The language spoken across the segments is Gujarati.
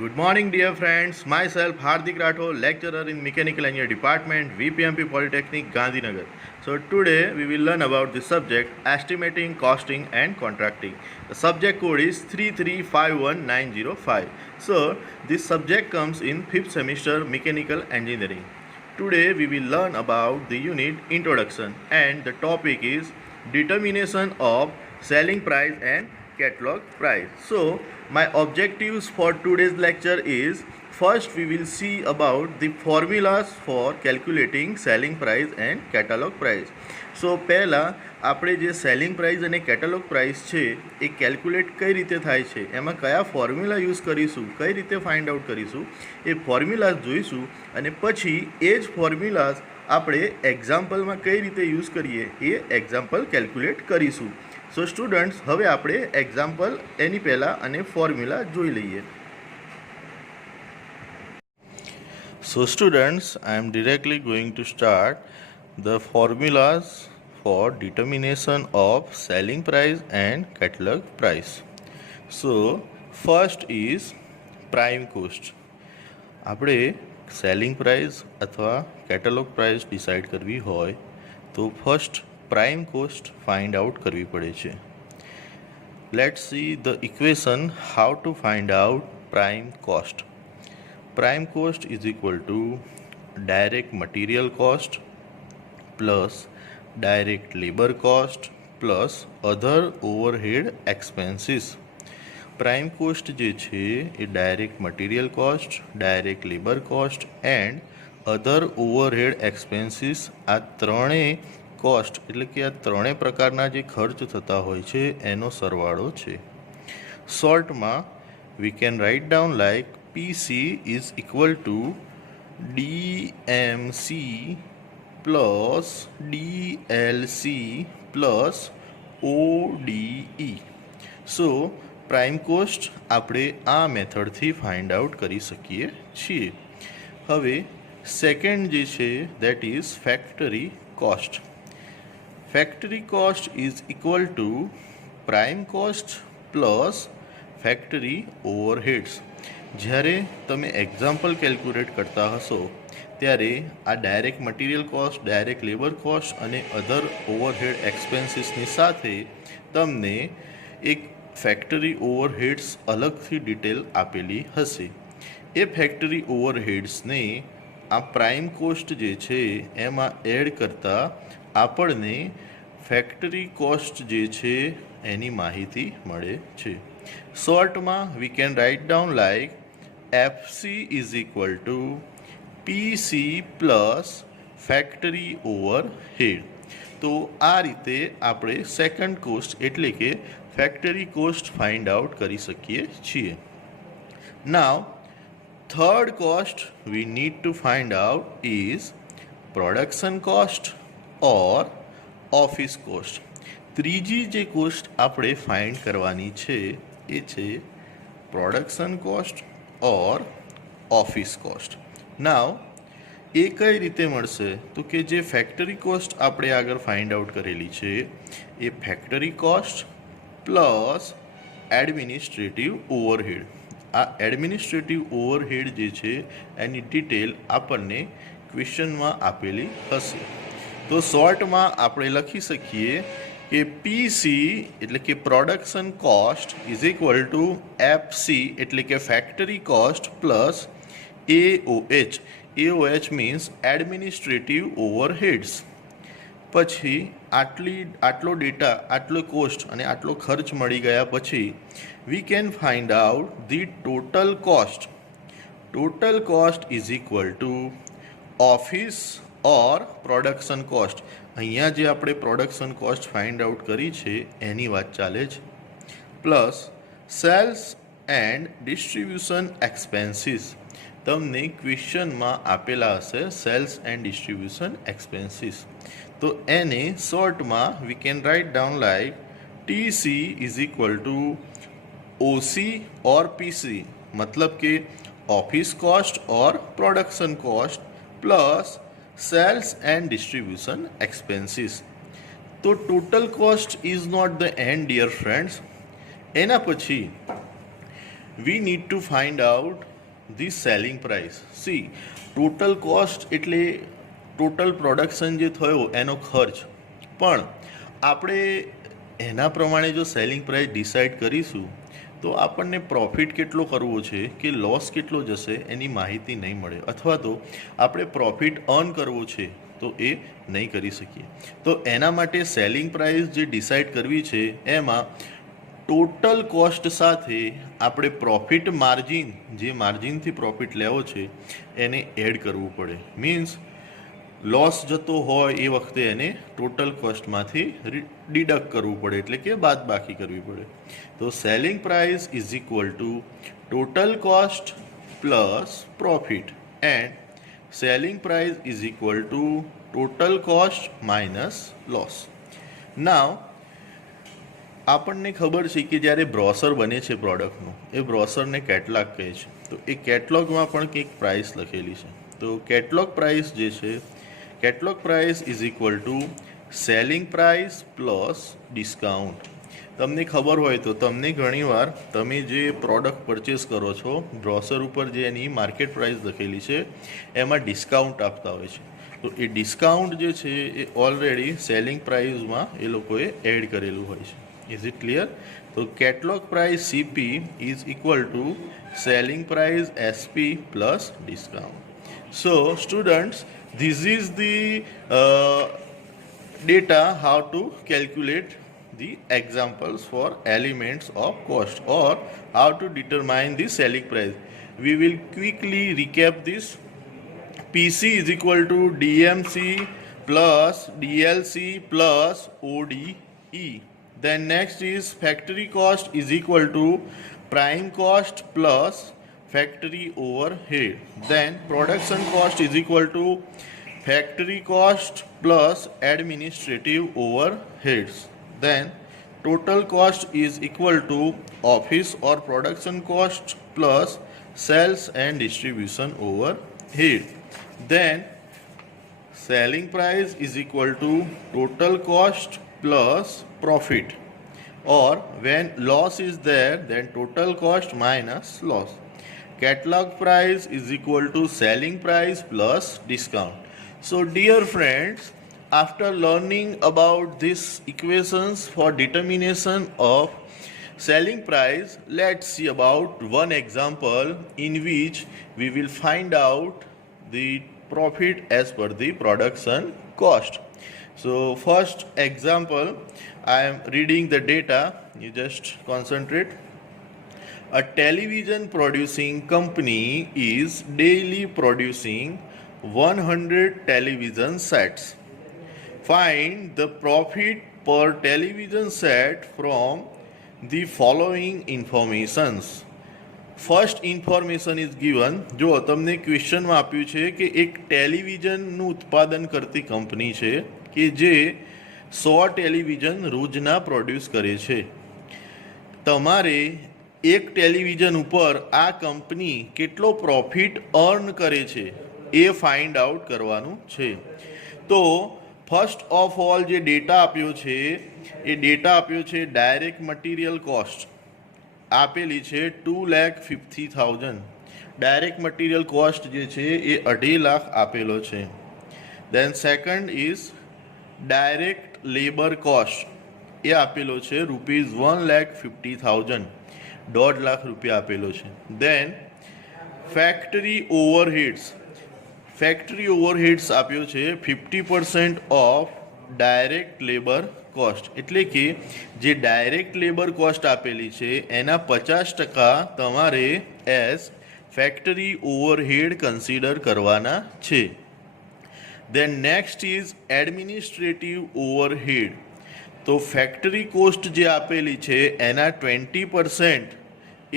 Good morning, dear friends. Myself, Hardik Rathod, lecturer in Mechanical Engineering Department, VPMP Polytechnic, Gandhinagar. So today we will learn about the subject estimating, costing and contracting. The subject code is 3351905. So this subject comes in 5th semester Mechanical Engineering. Today we will learn about the unit introduction and the topic is determination of selling price and catalog price. So my objectives for today's lecture is first we will see about the formulas for calculating selling price and catalog price. So પહેલા આપણે જે સેલિંગ પ્રાઇસ અને કેટેલોગ પ્રાઇસ છે એ કેલ્ક્યુલેટ કઈ રીતે થાય છે, એમાં કયા ફોર્મ્યુલા યુઝ કરીશું, કઈ રીતે ફાઇન્ડ આઉટ કરીશું એ ફોર્મ્યુલાસ જોઈશું અને પછી એ જ ફોર્મ્યુલાસ આપણે એક્ઝામ્પલમાં કઈ રીતે યુઝ કરીએ એ એક્ઝામ્પલ કેલ્ક્યુલેટ કરીશું. સો સ્ટુડન્ટ્સ, હવે આપણે એક્ઝામ્પલ એની પહેલાં અને ફોર્મ્યુલા જોઈ લઈએ. So students, I am directly going to start the formulas for determination of selling price and catalog price. So first is prime cost. આપણે સેલિંગ પ્રાઇસ અથવા કેટેલોગ પ્રાઇસ ડિસાઇડ કરવી હોય તો first prime cost find out કરવી પડે છે. Let's see the equation how to find out prime cost. Prime cost is equal to direct material cost plus direct labor cost plus other overhead expenses. Prime cost જે છે એ direct material cost, direct labor cost and other overhead expenses આ ત્રણેય કોસ્ટ એટલે કે આ ત્રણેય પ્રકારના જે ખર્ચ થતા હોય છે એનો સરવાળો છે. શોર્ટમાં we can write down like PC is equal to DMC plus DLC plus ODE. So prime cost આપણે આ મેથડથી ફાઇન્ડ આઉટ કરી શકીએ છીએ. હવે સેકન્ડ જે છે that is factory cost. Factory cost is equal two prime cost plus factory overheads. જ્યારે તમે એક્ઝામ્પલ કેલ્ક્યુલેટ કરતા હશો ત્યારે આ direct material cost, direct labour cost અને અધર ઓવરહેડ એક્સપેન્સીસની સાથે તમને એક ફેક્ટરી ઓવરહેડ્સ અલગથી ડિટેલ આપેલી હશે. એ ફેક્ટરી ઓવરહેડ્સને આ પ્રાઇમ કોસ્ટ જે છે એમાં એડ કરતાં આપણને ફેક્ટરી કોસ્ટ જે છે એની માહિતી મળે છે. શોર્ટમાં we can write down like FC is equal to PC plus factory overhead. તો આ રીતે આપણે સેકન્ડ કોસ્ટ એટલે કે ફેક્ટરી કોસ્ટ ફાઇન્ડ આઉટ કરી શકીએ છીએ. Now third cost we need to find out is production cost or office cost. ત્રીજી જે કોસ્ટ આપણે ફાઇન્ડ કરવાની છે એ છે production cost or office cost. Now એ કઈ રીતે મળશે તો કે જે ફેક્ટરી કોસ્ટ આપણે આગળ ફાઇન્ડ આઉટ કરેલી છે એ factory cost plus administrative overhead. આ એડમિનિસ્ટ્રેટિવ ઓવરહેડ જે છે એની ડિટેલ આપણને ક્વેશ્ચનમાં આપેલી હશે. તો શોર્ટમાં આપણે લખી શકીએ કે PC એટલે કે production cost is equal two FC એટલે કે factory cost plus AOH means administrative overheads. પછી આટલો ડેટા, આટલો કોસ્ટ અને આટલો ખર્ચ મળી ગયા પછી we can find out the total cost. Total cost is equal two office or production cost. અહીંયા જે આપણે પ્રોડક્શન કોસ્ટ ફાઇન્ડ આઉટ કરી છે એની વાત ચાલે છે, plus sales and distribution expenses. તમને ક્વેશ્ચનમાં આપેલા હશે સેલ્સ એન્ડ ડિસ્ટ્રીબ્યુશન એક્સપેન્સીસ. તો એને શોર્ટમાં we can write down like TC is equal to OC or PC, મતલબ કે office cost or production cost plus sales and distribution expenses. તો total cost is not the end dear friends. એના પછી we need to find out the selling price. See, total cost એટલે ટોટલ પ્રોડક્શન જે થયો એનો ખર્ચ, પણ આપણે એના પ્રમાણે જો સેલિંગ પ્રાઇસ ડિસાઇડ કરીશું તો આપણને પ્રોફિટ કેટલો કરવો છે કે લોસ કેટલો જશે એની માહિતી નહીં મળે, અથવા તો આપણે પ્રોફિટ અર્ન કરવો છે તો એ નહીં કરી શકીએ. તો એના માટે સેલિંગ પ્રાઇસ જે ડિસાઇડ કરવી છે એમાં ટોટલ કોસ્ટ સાથે આપણે પ્રોફિટ માર્જિન, જે માર્જિનથી પ્રોફિટ લેવો છે એને એડ કરવું પડે. મીન્સ લોસ જતો હોય એ વખતે એને ટોટલ કોસ્ટમાંથી ડિડક્ટ કરવું પડે, એટલે કે બાદબાકી કરવી પડે. તો selling price is equal two total cost plus profit, and selling price is equal to total cost minus loss. Now આપણને ખબર છે કે જ્યારે બ્રોશર બને છે પ્રોડક્ટનું, એ બ્રોશરને કેટલોગ કહે છે. તો એ કેટલોગમાં પણ કંઈક પ્રાઇસ લખેલી છે. તો કેટલોગ પ્રાઇસ જે છે, catalogue price is equal to selling price plus discount. તમને ખબર હોય તો તમને ઘણીવાર તમે જે પ્રોડક્ટ પરચેસ કરો છો, બ્રોશર ઉપર જે એની માર્કેટ પ્રાઇસ લખેલી છે એમાં ડિસ્કાઉન્ટ આપતા હોય છે. તો એ ડિસ્કાઉન્ટ જે છે એ ઓલરેડી સેલિંગ પ્રાઇસમાં એ લોકોએ એડ કરેલું હોય છે. Is it clear? તો catalogue price CP is equal to selling price SP plus discount. So students, this is the data how to calculate the examples for elements of cost, or how to determine the selling price. We will quickly recap this. PC is equal to DMC plus DLC plus ODE. Then next is factory cost is equal to prime cost plus factory overhead. Then production cost is equal to factory cost plus administrative overheads. Then total cost is equal to office or production cost plus sales and distribution overhead. Then selling price is equal to total cost plus profit, or when loss is there then total cost minus loss. Catalog price is equal to selling price plus discount. So dear friends, after learning about these equations for determination of selling price, let's see about one example in which we will find out the profit as per the production cost. So first example, I am reading the data, you just concentrate. A television producing company is daily producing 100 television sets. Find the profit per television set from the following informations. First information is given. જો તમને ક્વેશ્ચનમાં આપ્યું છે કે એક ટેલિવિઝનનું ઉત્પાદન કરતી કંપની છે કે જે 100 ટેલિવિઝન રોજના પ્રોડ્યુસ કરે છે. તમારે એક ટેલિવિઝન ઉપર આ કંપની કેટલો પ્રોફિટ અર્ન કરે છે એ ફાઇન્ડ આઉટ કરવાનું છે. તો ફર્સ્ટ ઓફ ઓલ જે ડેટા આપ્યો છે એ ડેટા આપ્યો છે ડાયરેક્ટ મટીરિયલ કોસ્ટ આપેલી છે 2,50,000. ડાયરેક્ટ મટીરિયલ કોસ્ટ જે છે એ 2.5 લાખ આપેલો છે. Then second is direct labour cost, એ આપેલો છે ₹1,50,000, 1.5 લાખ રૂપિયા આપેલો છે. Then factory overheads, factory overheads આપ્યો છે 50% ઓફ ડાયરેક્ટ લેબર કોસ્ટ, એટલે કે જે ડાયરેક્ટ લેબર કોસ્ટ આપેલી છે એના 50% તમારે એઝ ફેક્ટરી ઓવરહેડ કન્સિડર કરવાના છે. દેન નેક્સ્ટ ઇઝ એડમિનિસ્ટ્રેટિવ ઓવરહેડ. તો ફેક્ટરી કોસ્ટ જે આપેલી છે એના 20%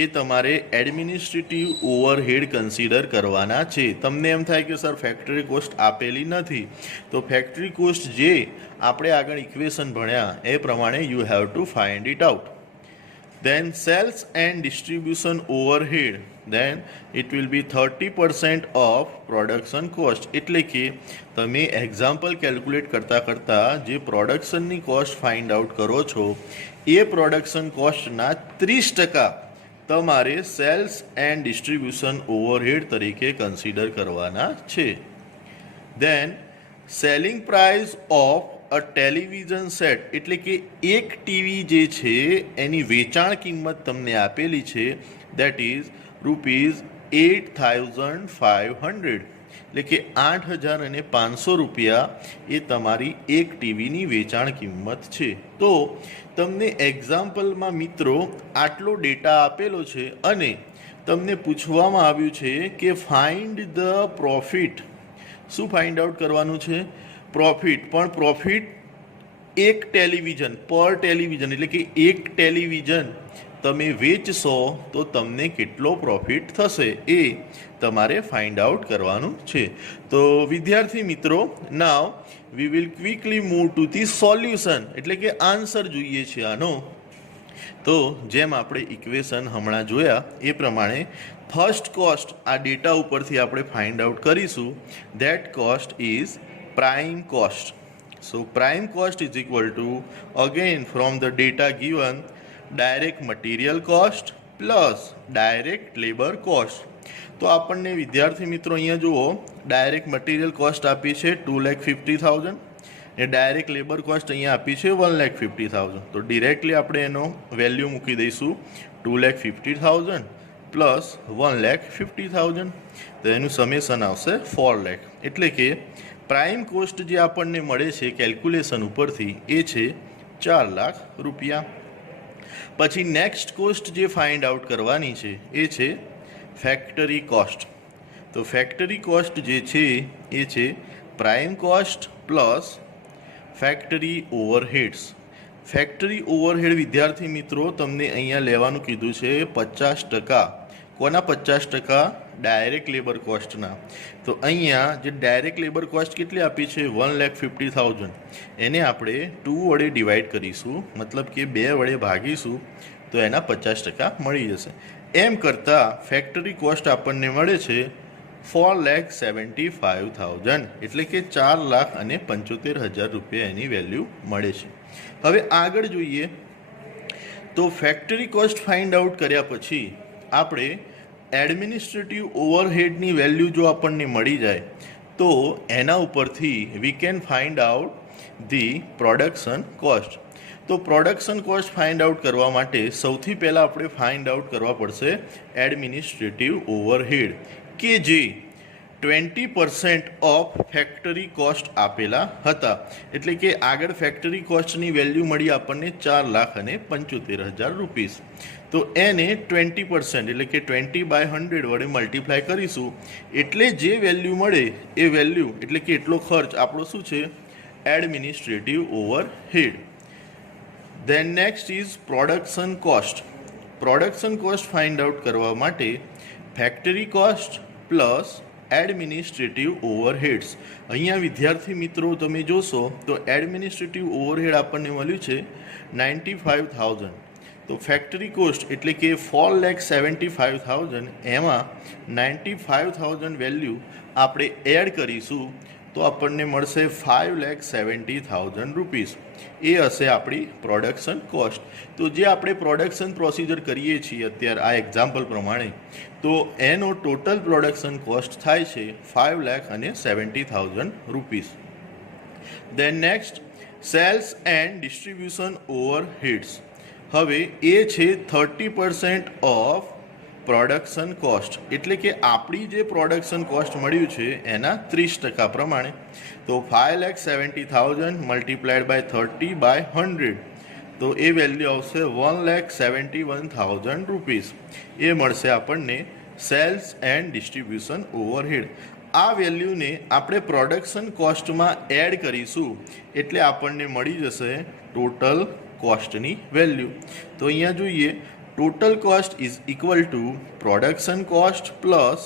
એ તમારે એડમિનિસ્ટ્રેટિવ ઓવરહેડ કન્સિડર કરવાના છે. તમને એમ થાય કે સર ફેક્ટરી કોસ્ટ આપેલી નથી, તો ફેક્ટરી કોસ્ટ જે આપણે આગળ ઇક્વેશન ભણ્યા એ પ્રમાણે you have to find it out. Then sales and distribution overhead, then it will be 30% of production cost, એટલે કે તમે એક્ઝામ્પલ કેલ્ક્યુલેટ કરતાં જે પ્રોડક્શનની કોસ્ટ ફાઇન્ડ આઉટ કરો છો એ પ્રોડક્શન કોસ્ટના 30% તમારે સેલ્સ એન્ડ ડિસ્ટ્રીબ્યુશન ઓવરહેડ તરીકે કન્સિડર કરવાના છે. Then selling price of a television set એટલે કે એક ટીવી જે છે એની વેચાણ કિંમત તમને આપેલી છે, દેટ ઇઝ ₹8,500 એટલે કે 8,500 રૂપિયા એ તમારી એક ટીવીની વેચાણ કિંમત છે. તો તમને એક્ઝામ્પલમાં મિત્રો આટલો ડેટા આપેલો છે અને તમને પૂછવામાં આવ્યું છે કે ફાઇન્ડ ધ પ્રોફિટ. શું ફાઇન્ડ આઉટ કરવાનું છે? પ્રોફિટ. પણ પ્રોફિટ એક ટેલિવિઝન પર ટેલિવિઝન એટલે કે એક ટેલિવિઝન તમે વેચશો તો તમને કેટલો પ્રોફિટ થશે એ તમારે ફાઇન્ડ આઉટ કરવાનું છે. તો વિદ્યાર્થી મિત્રો, now we will quickly move to the solution એટલે કે આન્સર જોઈએ છે આનો. તો જેમ આપણે ઇક્વેશન હમણાં જોયા એ પ્રમાણે ફર્સ્ટ કોસ્ટ આ ડેટા ઉપરથી આપણે ફાઇન્ડ આઉટ કરીશું. That cost is prime cost. So prime cost is equal two again from the data given direct material cost plus direct labour cost. તો આપણને વિદ્યાર્થી મિત્રો અહીંયા જુઓ ડાયરેક્ટ મટીરિયલ કોસ્ટ આપી છે 2,50,000 ને ડાયરેક્ટ લેબર કોસ્ટ અહીંયા આપી છે 1,50,000. તો ડિરેક્ટલી આપણે એનો વેલ્યુ મૂકી દઈશું 2,50,000 પ્લસ 1,50,000. તો એનું સમેશન આવશે 4 લાખ. એટલે કે પ્રાઇમ કોસ્ટ જે આપણને મળે છે કેલ્ક્યુલેશન ઉપરથી એ છે 4 લાખ રૂપિયા. પછી નેક્સ્ટ કોસ્ટ જે ફાઇન્ડ આઉટ કરવાની છે એ છે ફેક્ટરી કોસ્ટ. તો ફેક્ટરી કોસ્ટ જે છે એ છે prime cost plus factory overheads. Factory overhead વિદ્યાર્થી મિત્રો તમને અહીંયા લેવાનું કીધું છે 50%. કોના 50%? ડાયરેક્ટ લેબર કોસ્ટના. તો અહીંયા જે ડાયરેક્ટ લેબર કોસ્ટ કેટલી આપી છે 1,50,000 એને આપણે 2 વડે ડિવાઈડ કરીશું, મતલબ કે 2 વડે ભાગીશું તો એના 50% મળી જશે. એમ કરતાં ફેક્ટરી કોસ્ટ આપણને મળે છે 4,75,000 એટલે કે 4,75,000 રૂપિયા એની વેલ્યુ મળે છે. હવે આગળ જોઈએ તો ફેક્ટરી કોસ્ટ ફાઇન્ડ આઉટ કર્યા પછી આપણે એડમિનિસ્ટ્રેટિવ ઓવરહેડની વેલ્યુ જો આપણને મળી જાય તો એના ઉપરથી we can find out the production cost. તો પ્રોડક્શન કોસ્ટ ફાઇન્ડ આઉટ કરવા માટે સૌથી પહેલાં આપણે ફાઇન્ડ આઉટ કરવા પડશે એડમિનિસ્ટ્રેટિવ ઓવરહેડ કે જે 20% ઓફ ફેક્ટરી કોસ્ટ આપેલા હતા. એટલે કે આગળ ફેક્ટરી કોસ્ટની વેલ્યુ મળી આપણને 4,75,000 રૂપીસ. તો એને 20% એટલે કે 20/100 વડે મલ્ટીપ્લાય કરીશું એટલે જે વેલ્યુ મળે એ વેલ્યુ એટલે કે એટલો ખર્ચ આપણો શું છે administrative overhead. Than next is production cost. Production cost find out કરવા માટે factory cost plus administrative overheads. અહીંયા વિદ્યાર્થી મિત્રો તમે જોશો તો એડમિનિસ્ટ્રેટિવ ઓવરહેડ આપણને મળ્યું છે 95,000. તો ફેક્ટરી કોસ્ટ એટલે કે 4,75,000 એમાં 95,000 વેલ્યુ આપણે એડ કરીશું તો આપણને મળશે 5,70,000 રૂપીસ. એ હશે આપણી પ્રોડક્શન કોસ્ટ. તો જે આપણે પ્રોડક્શન પ્રોસિજર કરીએ છીએ અત્યારે આ એક્ઝામ્પલ પ્રમાણે તો એનો ટોટલ પ્રોડક્શન કોસ્ટ થાય છે 5,70,000 rupees. Then next sales and distribution overheads. હવે એ છે 30% ઓફ પ્રોડક્શન કોસ્ટ એટલે કે આપણી જે પ્રોડક્શન કોસ્ટ મળ્યું છે એના 30% પ્રમાણે. તો 5,70,000 મલ્ટીપ્લાઈડ બાય 30/100 તો એ વેલ્યુ આવશે 1,71,000 રૂપીસ. એ મળશે આપણને સેલ્સ એન્ડ ડિસ્ટ્રીબ્યુશન ઓવરહેડ. આ વેલ્યુને આપણે પ્રોડક્શન કોસ્ટમાં એડ કરીશું એટલે આપણને મળી જશે ટોટલ કોસ્ટની વેલ્યુ. તો અહીંયા જોઈએ total cost is equal to production cost plus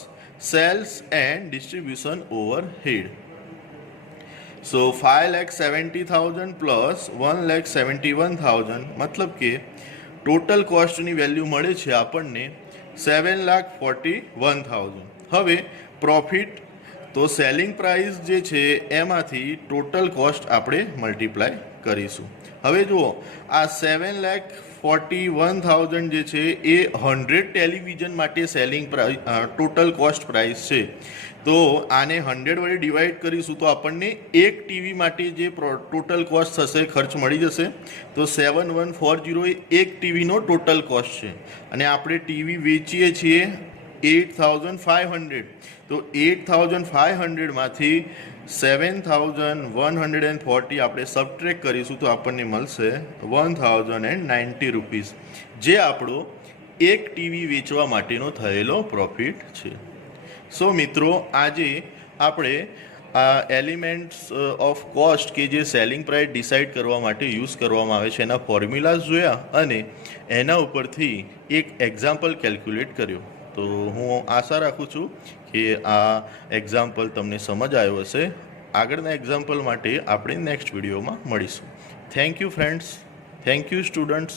sales and distribution overhead. So 5,70,000 plus 1,71,000 मतलब કે ટોટલ કોસ્ટની વેલ્યુ મળે છે આપણને 7,41,000. હવે પ્રોફિટ તો સેલિંગ પ્રાઇસ જે છે એમાંથી ટોટલ કોસ્ટ આપણે મલ્ટીપ્લાય કરીશું. હવે જુઓ આ 7,41,000 41,000 જે છે એ 100 ટેલિવિઝન માટે selling price total cost price છે. તો આને 100 વડે ડિવાઈડ કરીશું તો આપણને એક ટીવી માટે જે ટોટલ કોસ્ટ થશે ખર્ચ મળી જશે. તો 7140 એ એક ટીવીનો ટોટલ કોસ્ટ છે અને આપણે ટીવી વેચીએ છીએ 8,500. તો 8,500માંથી 7,140 આપણે સબટ્રેક કરીશું તો આપણને મળશે 1,090 રૂપીસ, જે આપણો એક ટીવી વેચવા માટેનો થયેલો પ્રોફિટ છે. સો મિત્રો, આજે આપણે આ એલિમેન્ટ્સ ઓફ કોસ્ટ કે જે સેલિંગ પ્રાઇસ ડિસાઇડ કરવા માટે યુઝ કરવામાં આવે છે એના ફોર્મ્યુલાઝ જોયા અને એના ઉપરથી એક એક્ઝામ્પલ કેલ્ક્યુલેટ કર્યો. તો હું આશા રાખું છું કે આ એક્ઝામ્પલ તમને સમજ આવ્યો હશે. આગળના એક્ઝામ્પલ માટે આપણે નેક્સ્ટ વિડીયોમાં મળીશું. Thank you friends. Thank you students.